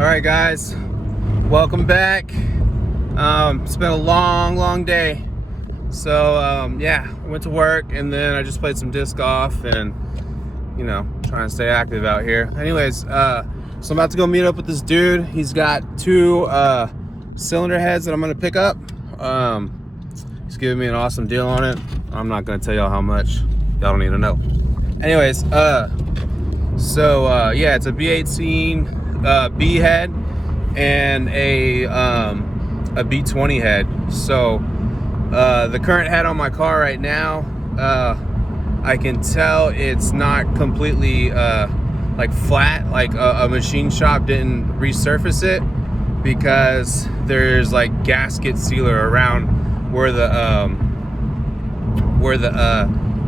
Alright guys, welcome back. It's been a long day. So yeah, I went to work and then I just played some disc golf and, you know, trying to stay active out here. Anyways, so I'm about to go meet up with this dude. He's got two cylinder heads that I'm gonna pick up. He's giving me an awesome deal on it. I'm not gonna tell y'all how much. Y'all don't need to know. Anyways, yeah, it's a B18b head and a B20 head. So the current head on my car right now, I can tell it's not completely like flat, like a machine shop didn't resurface it, because there's like gasket sealer around where the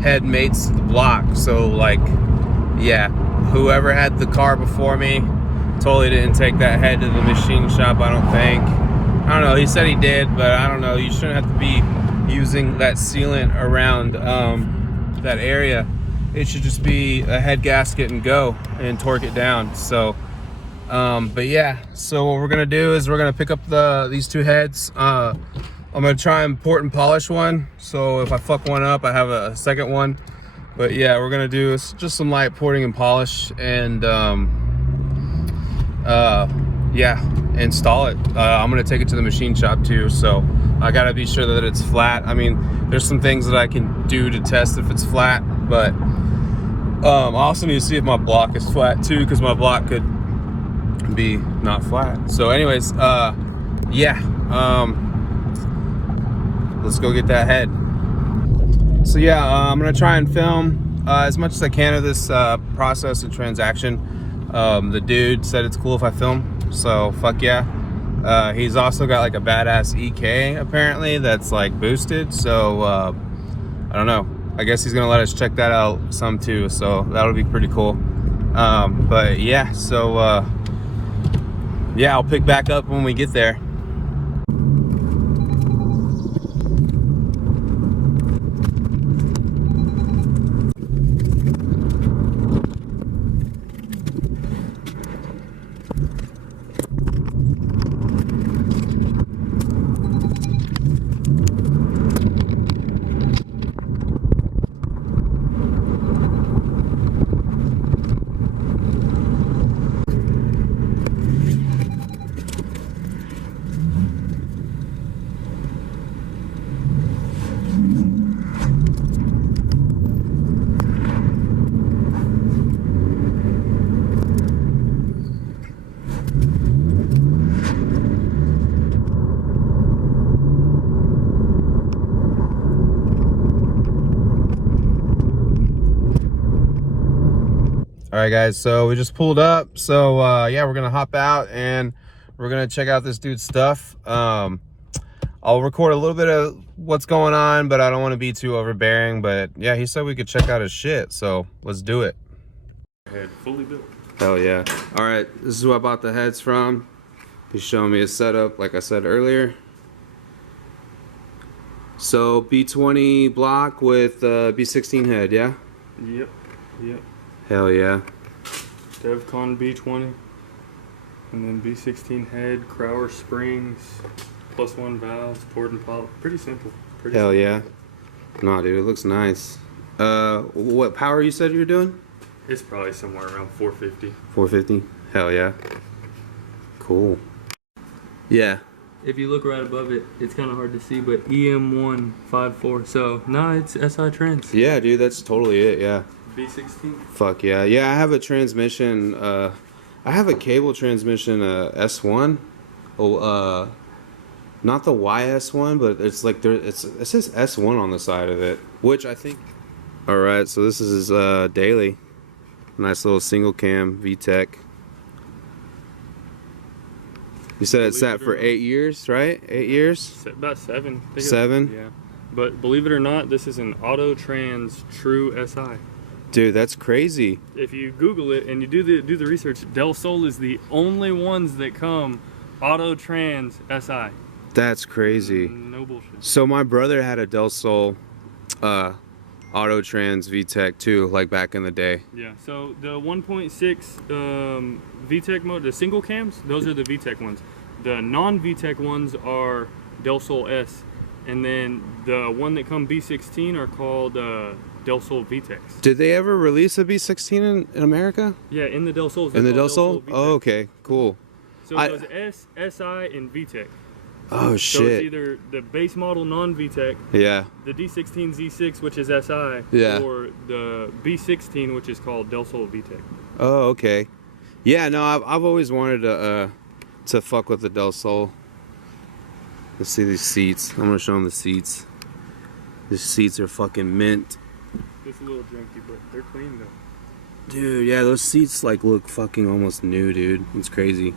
head mates to the block. So like, yeah, whoever had the car before me totally didn't take that head to the machine shop, I don't think. I don't know, he said he did, but I don't know. You shouldn't have to be using that sealant around that area. It should just be a head gasket and go and torque it down. So but yeah, so what we're gonna do is we're gonna pick up these two heads. I'm gonna try and port and polish one, so if I fuck one up I have a second one. But yeah, we're gonna do just some light porting and polish and yeah, install it. I'm gonna take it to the machine shop too, so I gotta be sure that it's flat. I mean, there's some things that I can do to test if it's flat, but I also need to see if my block is flat too, because my block could be not flat. So anyways, yeah, let's go get that head. So yeah, I'm gonna try and film as much as I can of this process and transaction. The dude said it's cool if I film, so fuck yeah. He's also got like a badass EK apparently that's like boosted, so I don't know, I guess he's gonna let us check that out some too, so that'll be pretty cool. But yeah, so yeah, I'll pick back up when we get there. All right guys, so we just pulled up. So yeah, we're gonna hop out and we're gonna check out this dude's stuff. I'll record a little bit of what's going on, but I don't want to be too overbearing. But yeah, he said we could check out his shit, so let's do it. Head fully built. Hell yeah. All right, this is who I bought the heads from. He's showing me his setup like I said earlier. So B20 block with B16 head, yeah? Yep. Hell yeah. DevCon B20, and then B16 head, Crower springs, +1 valves, poured and polished. Pretty simple. Hell yeah. Nah, dude, it looks nice. What power you said you were doing? It's probably somewhere around 450. 450. Hell yeah. Cool. Yeah. If you look right above it, it's kind of hard to see, but EM154. So, nah, it's SI trans. Yeah, dude, that's totally it, yeah. B16. Fuck yeah. Yeah, I have a transmission, I have a cable transmission, S1. Oh, not the YS one, but it's like it says S1 on the side of it, which I think. All right, so this is his daily. Nice little single cam VTEC. You said it sat for 8 years, right? 8 years? About 7. 7? Yeah. But believe it or not, this is an Auto Trans True SI. Dude, that's crazy. If you Google it and you do the research, Del Sol is the only ones that come Auto Trans SI. That's crazy. No bullshit. So my brother had a Del Sol Auto Trans VTEC too, like back in the day. Yeah, so the 1.6 VTEC mode, the single cams, those are the VTEC ones. The non-VTEC ones are Del Sol S, and then the one that come B16 are called Del Sol VTECs. Did they ever release a B16 in America? Yeah, in the Del Sols. In the Del Sol? Oh, okay, cool. So it goes S, SI, and VTEC. Oh, So shit. it's either the base model non-VTEC, Yeah. the D16 Z6, which is SI, Yeah. or the B16, which is called Del Sol VTEC. Oh, okay. Yeah, no, I've always wanted to fuck with the Del Sol. Let's see these seats. I'm gonna show them the seats. These seats are fucking mint. It's a little junky, but they're clean though. Dude, yeah, those seats like look fucking almost new, dude. It's crazy.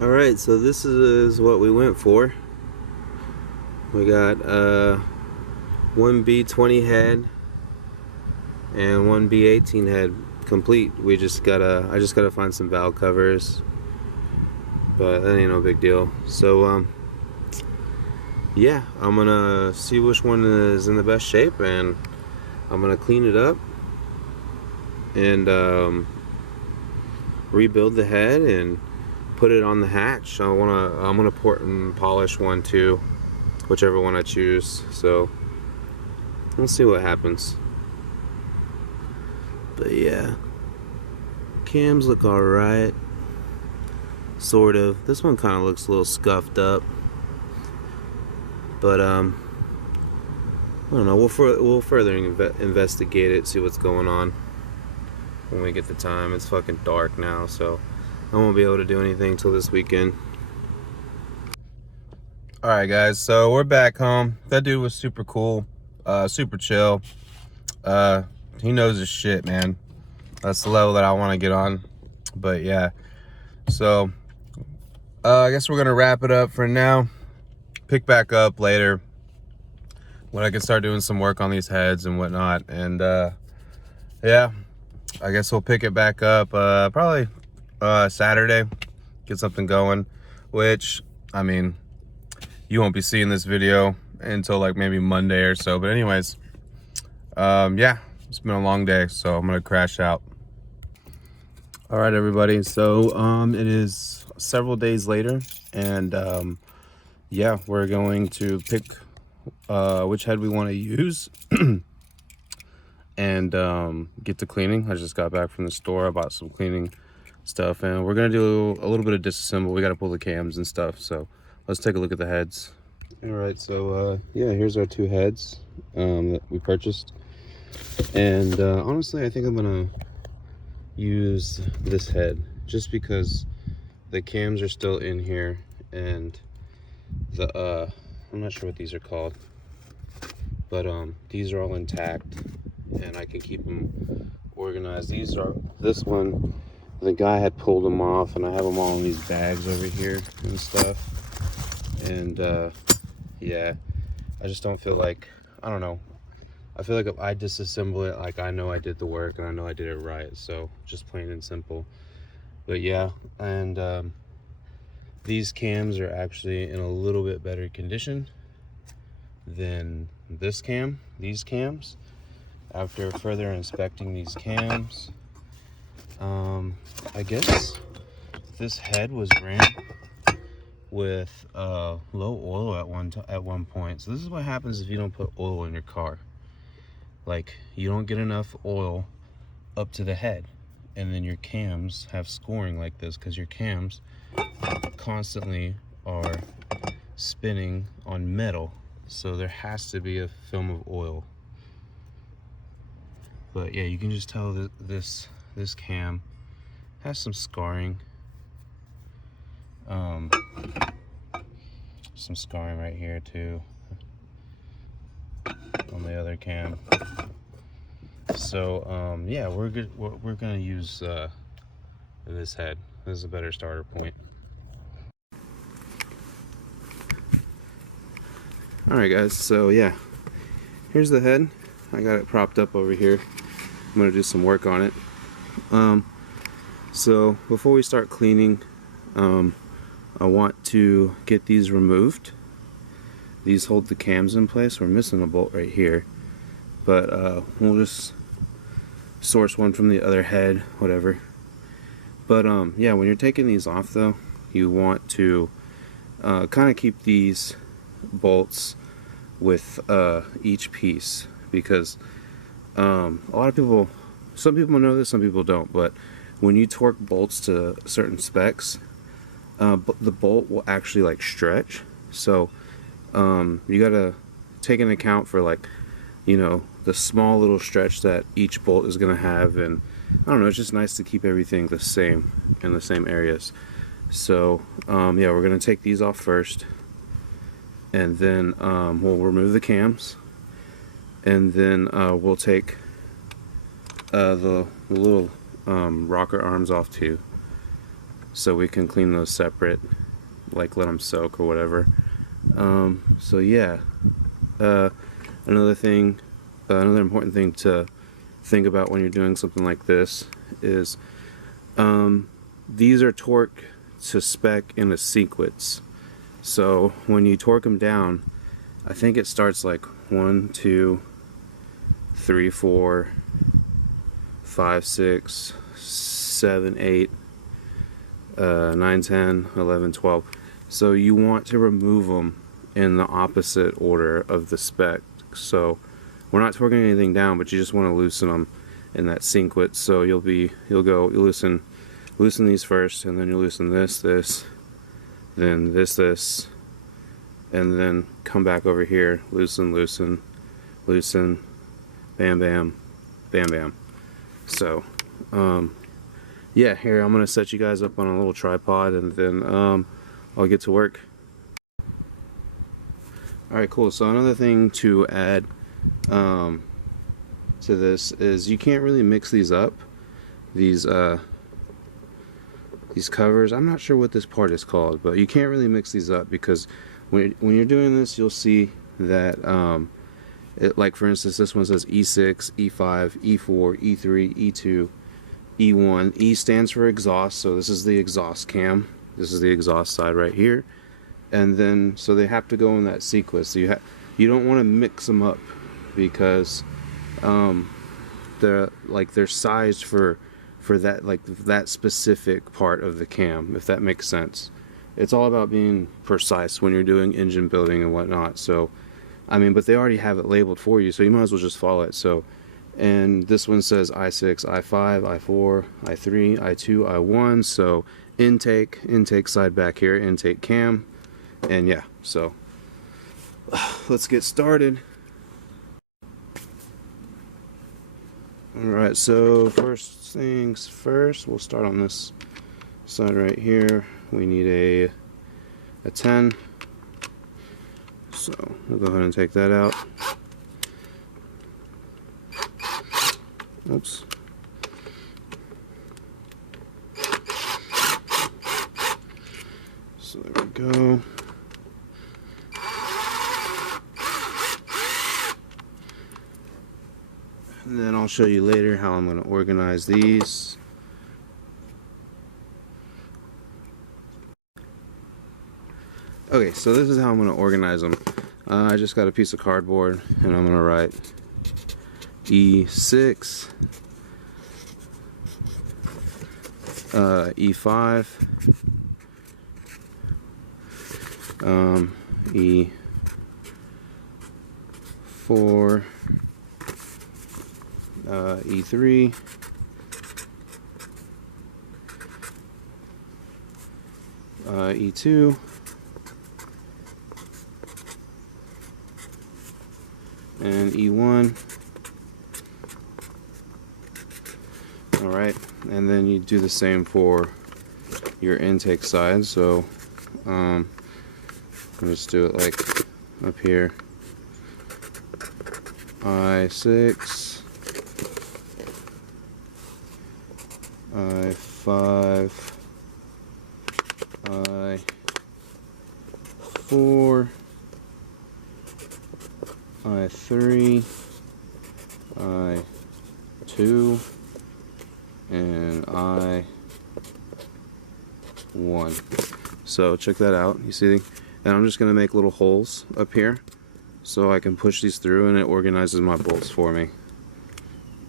Alright, so this is what we went for. We got one B20 head and one B18 head complete. I just gotta find some valve covers, but that ain't no big deal. So yeah, I'm gonna see which one is in the best shape, and I'm gonna clean it up and rebuild the head and put it on the hatch. I'm gonna port and polish one too, whichever one I choose. So we'll see what happens. But yeah, cams look alright, sort of. This one kind of looks a little scuffed up, but I don't know. We'll further investigate it, see what's going on when we get the time. It's fucking dark now, so I won't be able to do anything till this weekend. Alright guys, so we're back home. That dude was super cool, super chill. He knows his shit, man. That's the level that I want to get on. But yeah, so I guess we're gonna wrap it up for now. Pick back up later when I can start doing some work on these heads and whatnot. And yeah, I guess we'll pick it back up probably Saturday, get something going, which, I mean, you won't be seeing this video until like maybe Monday or so. But anyways, yeah, it's been a long day, so I'm gonna crash out. All right, everybody, so it is several days later, and yeah, we're going to pick which head we want to use and get to cleaning. I just got back from the store. I bought some cleaning stuff, and we're gonna do a little bit of disassemble. We got to pull the cams and stuff, so let's take a look at the heads. All right, so yeah, here's our two heads that we purchased, and honestly, I think I'm gonna use this head just because the cams are still in here, and the I'm not sure what these are called, but these are all intact, and I can keep them organized. This one, the guy had pulled them off, and I have them all in these bags over here and stuff. And yeah, I just don't feel like, I don't know, I feel like if I disassemble it, like I know I did the work and I know I did it right. So just plain and simple. But yeah, and these cams are actually in a little bit better condition than these cams. After further inspecting these cams, I guess this head was ran with low oil at one point. So this is what happens if you don't put oil in your car. Like, you don't get enough oil up to the head, and then your cams have scoring like this because your cams constantly are spinning on metal, so there has to be a film of oil. But yeah, you can just tell that this cam has some scarring. Some scarring right here too on the other cam. So yeah, we're gonna use this head. This is a better starter point. All right, guys. So yeah, here's the head. I got it propped up over here. I'm gonna do some work on it. So before we start cleaning, I want to get these removed, these hold the cams in place. We're missing a bolt right here, but we'll just source one from the other head, whatever. But yeah, when you're taking these off though, you want to kind of keep these bolts with each piece, because a lot of people, some people know this, some people don't, but when you torque bolts to certain specs, the bolt will actually like stretch. So you gotta take into account for, like, you know, the small little stretch that each bolt is gonna have. And I don't know, it's just nice to keep everything the same in the same areas. So yeah, we're gonna take these off first, and then we'll remove the cams, and then we'll take the little rocker arms off too, so we can clean those separate, like let them soak or whatever. So yeah, another thing, another important thing to think about when you're doing something like this is these are torqued to spec in a sequence. So when you torque them down, I think it starts like 1, 2, 3, 4, 5, 6, 7, 8, 9, 10, 11, 12. So you want to remove them in the opposite order of the spec. So we're not torquing anything down, but you just want to loosen them in that sequence. So you'll loosen these first, and then you loosen this, then this, and then come back over here, loosen, bam, bam, bam, bam. So yeah, here I'm gonna set you guys up on a little tripod, and then I'll get to work. Alright, cool. So another thing to add to this is you can't really mix these up, these covers. I'm not sure what this part is called, but you can't really mix these up, because when you're doing this, you'll see that like for instance, this one says E6, E5, E4, E3, E2, E1. E stands for exhaust, so this is the exhaust cam. This is the exhaust side right here. And then, so they have to go in that sequence. So you don't want to mix them up, because they're sized for that, like that specific part of the cam, if that makes sense. It's all about being precise when you're doing engine building and whatnot. So I mean, but they already have it labeled for you, so you might as well just follow it. So, and this one says I6, I5, I4, I3, I2, I1. So intake side back here, intake cam, and yeah. So let's get started. Alright, so first things first, we'll start on this side right here. We need a 10. So we'll go ahead and take that out. Oops. So there we go. And then I'll show you later how I'm going to organize these. Okay, so this is how I'm going to organize them. I just got a piece of cardboard, and I'm going to write E6, E5, E4, E3, E2, and E1. Alright, and then you do the same for your intake side. So just do it like up here. I6, I5, I4, I3, I2, and I1. So check that out. You see, And I'm just going to make little holes up here so I can push these through and it organizes my bolts for me.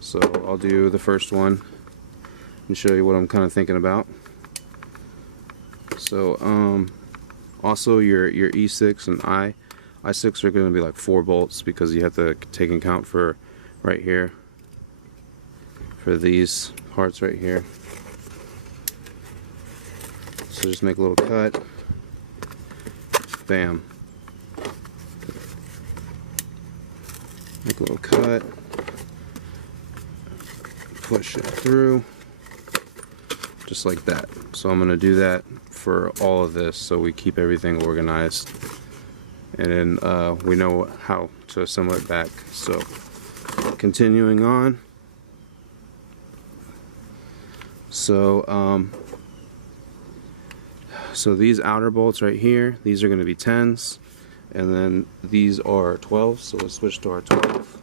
So I'll do the first one and show you what I'm kind of thinking about. So also your E6 and I6 are going to be like 4 bolts because you have to take into account for right here, for these parts right here. So just make a little cut, bam, make a little cut, push it through just like that. So I'm going to do that for all of this so we keep everything organized, and then we know how to assemble it back. So continuing on, so these outer bolts right here, these are going to be 10s, and then these are 12s, so let's switch to our 12.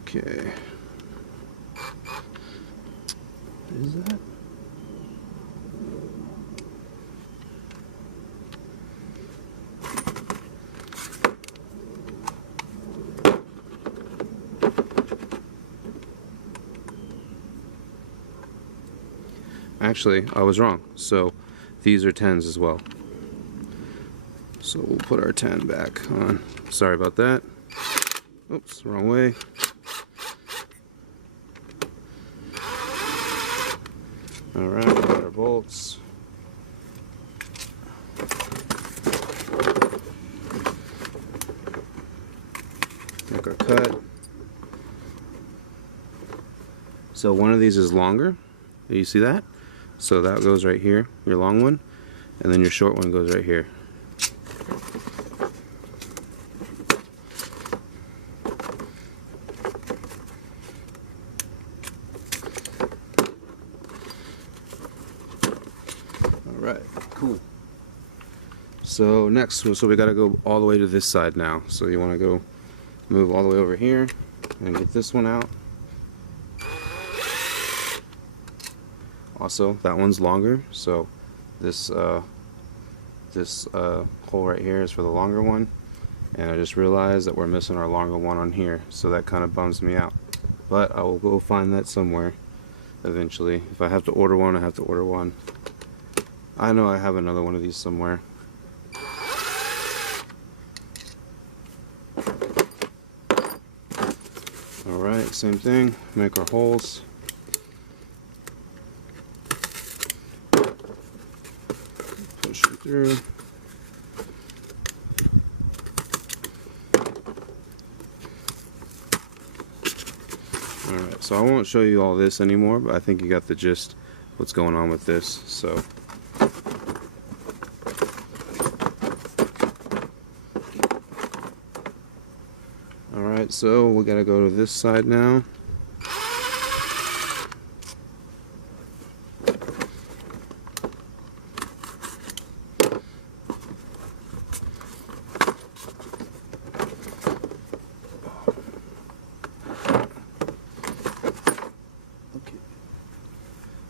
Okay. Is that? Actually, I was wrong. So these are 10s as well. So we'll put our 10 back on. Sorry about that. Oops, wrong way. Alright, we got our bolts. Make our cut. So one of these is longer. You see that? So that goes right here, your long one, and then your short one goes right here. Alright, cool. So next, so we gotta go all the way to this side now. So you wanna go move all the way over here and get this one out. Also, that one's longer, so this hole right here is for the longer one, and I just realized that we're missing our longer one on here, so that kind of bums me out. But I will go find that somewhere eventually. If I have to order one, I have to order one. I know I have another one of these somewhere. Alright, same thing, make our holes. Push it through. Alright, so I won't show you all this anymore, but I think you got the gist what's going on with this. So alright, so we gotta go to this side now.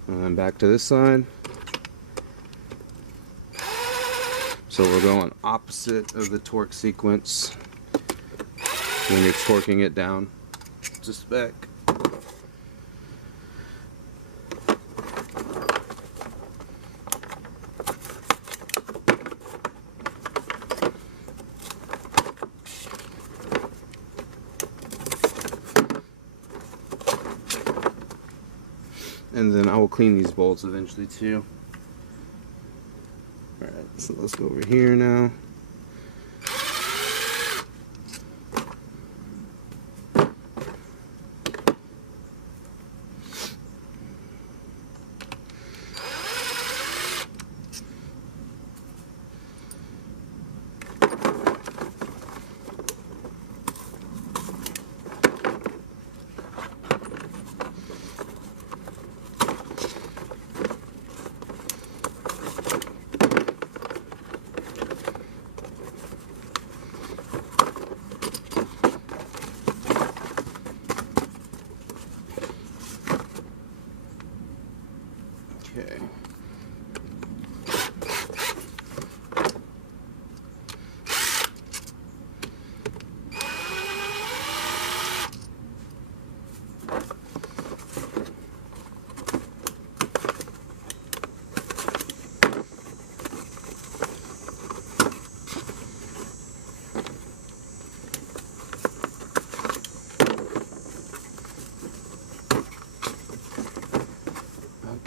And then back to this side. So we're going opposite of the torque sequence when you're torquing it down to spec. And then I will clean these bolts eventually too. Alright, so let's go over here now.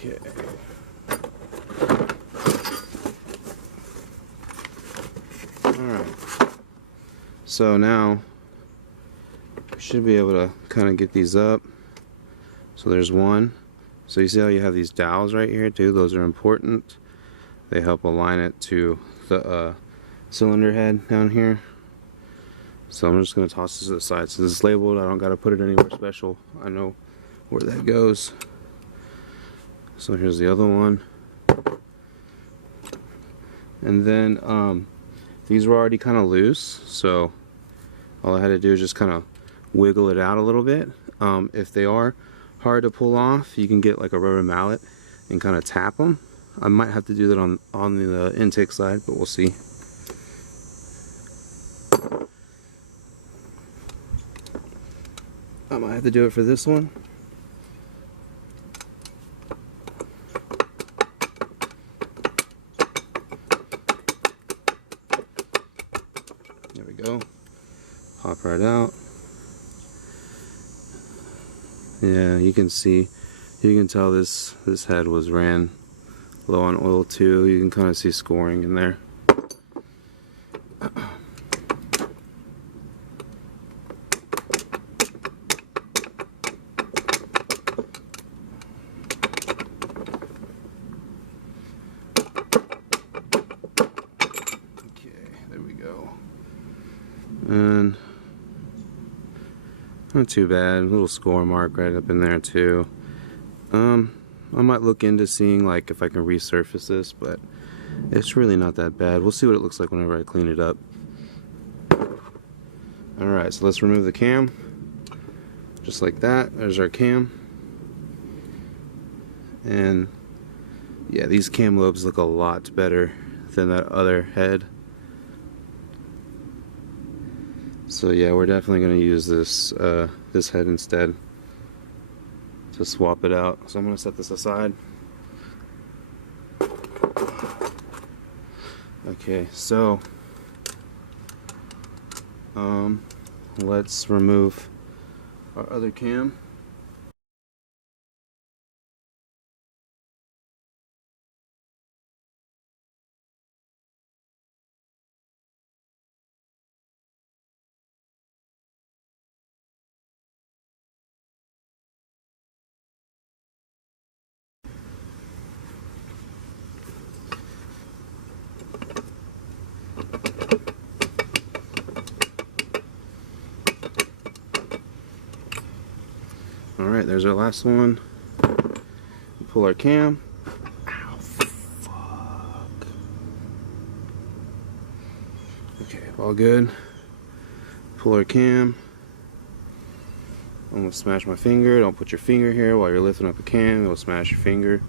Okay. Alright. So now we should be able to kind of get these up. So there's one. So you see how you have these dowels right here too? Those are important. They help align it to the cylinder head down here. So I'm just going to toss this to the side. So this is labeled. I don't got to put it anywhere special. I know where that goes. So here's the other one. And then these were already kind of loose. So all I had to do is just kind of wiggle it out a little bit. If they are hard to pull off, you can get like a rubber mallet and kind of tap them. I might have to do that on the intake side, but we'll see. I might have to do it for this one. There we go. Pop right out. Yeah, you can see, you can tell this head was ran low on oil too. You can kind of see scoring in there. And not too bad, a little score mark right up in there too. I might look into seeing like if I can resurface this, but it's really not that bad. We'll see what it looks like whenever I clean it up. Alright, so let's remove the cam. Just like that, there's our cam. And yeah, these cam lobes look a lot better than that other head. So yeah, we're definitely going to use this this head instead to swap it out. So I'm going to set this aside. Okay, so let's remove our other cam. Alright, there's our last one. Pull our cam. Ow, fuck. Okay, all good. Pull our cam. Almost smash my finger. Don't put your finger here while you're lifting up a cam. It'll smash your finger.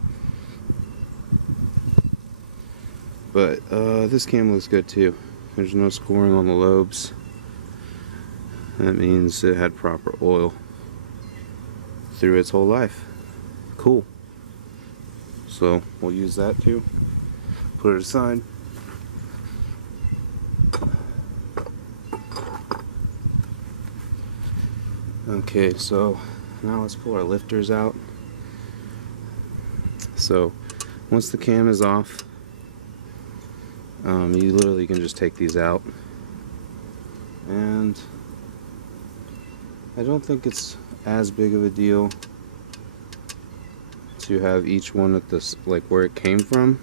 But this cam looks good too. There's no scoring on the lobes. That means it had proper oil through its whole life. Cool. So we'll use that too. Put it aside. Okay, so now let's pull our lifters out. So once the cam is off, you literally can just take these out. And I don't think it's as big of a deal to have each one at this, like where it came from,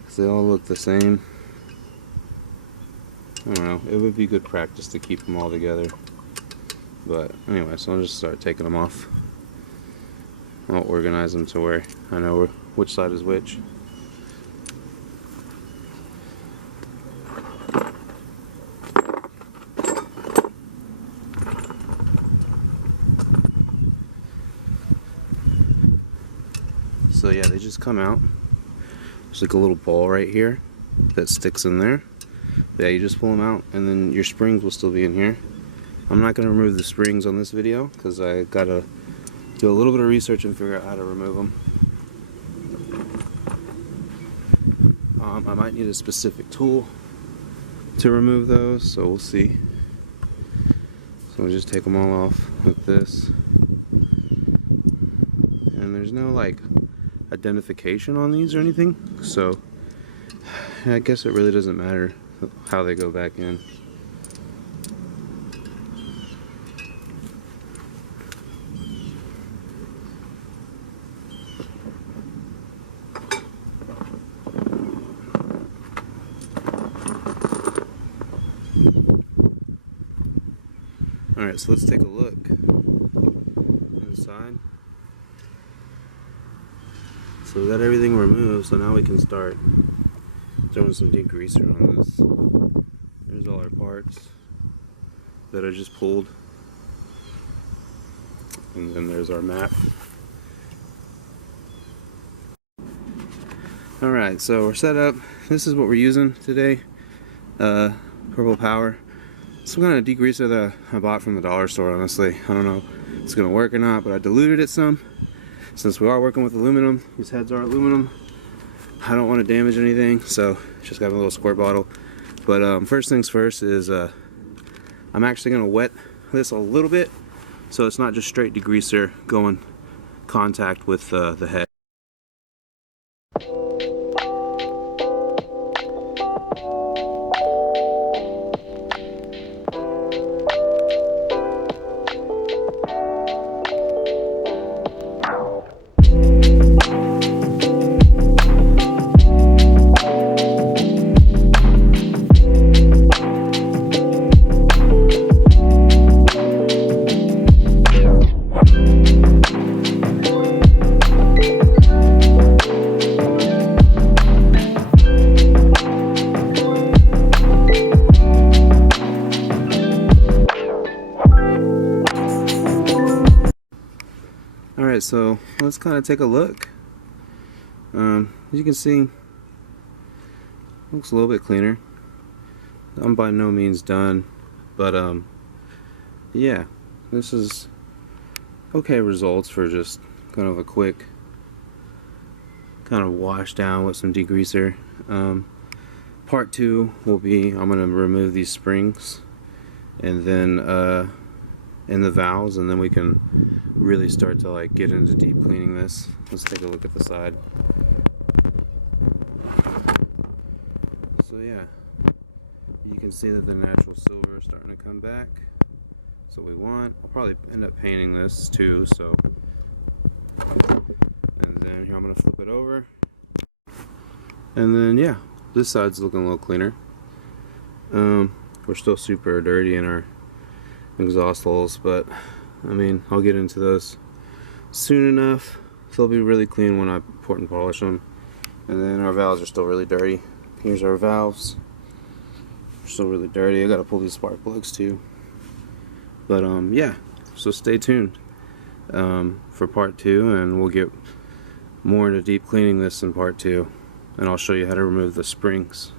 because they all look the same. I don't know, it would be good practice to keep them all together. But anyway, so I'll just start taking them off. I'll organize them to where I know which side is which. So yeah, they just come out. There's like a little ball right here that sticks in there. But yeah, you just pull them out and then your springs will still be in here. I'm not going to remove the springs on this video because I gotta do a little bit of research and figure out how to remove them. I might need a specific tool to remove those, so we'll see. So we'll just take them all off with this. and there's no like identification on these or anything, so I guess it really doesn't matter how they go back in. Alright, so let's take a look inside. So we got everything removed, so now we can start throwing some degreaser on this. There's all our parts that I just pulled. And then there's our map. Alright, so we're set up. This is what we're using today. Purple Power. Some kind of degreaser that I bought from the dollar store, honestly. I don't know if it's going to work or not, but I diluted it some. Since we are working with aluminum, these heads are aluminum. I don't want to damage anything, so just got a little squirt bottle. But first things first is I'm actually going to wet this a little bit so it's not just straight degreaser going contact with the head. Alright, so let's kind of take a look. As you can see, looks a little bit cleaner. I'm by no means done, but yeah, this is okay results for just kind of a quick kind of wash down with some degreaser. Part 2 will be, I'm going to remove these springs and then in the valves, and then we can really start to like get into deep cleaning this. Let's take a look at the side. So yeah, you can see that the natural silver is starting to come back. So we want, I'll probably end up painting this too, so, and then here I'm going to flip it over, and then yeah, this side's looking a little cleaner. We're still super dirty in our exhaust holes, but I mean, I'll get into those soon enough. They'll be really clean when I port and polish them. And then our valves are still really dirty. Here's our valves. They're still really dirty. I gotta pull these spark plugs too. But yeah, so stay tuned for part 2, and we'll get more into deep cleaning this in part 2, and I'll show you how to remove the springs.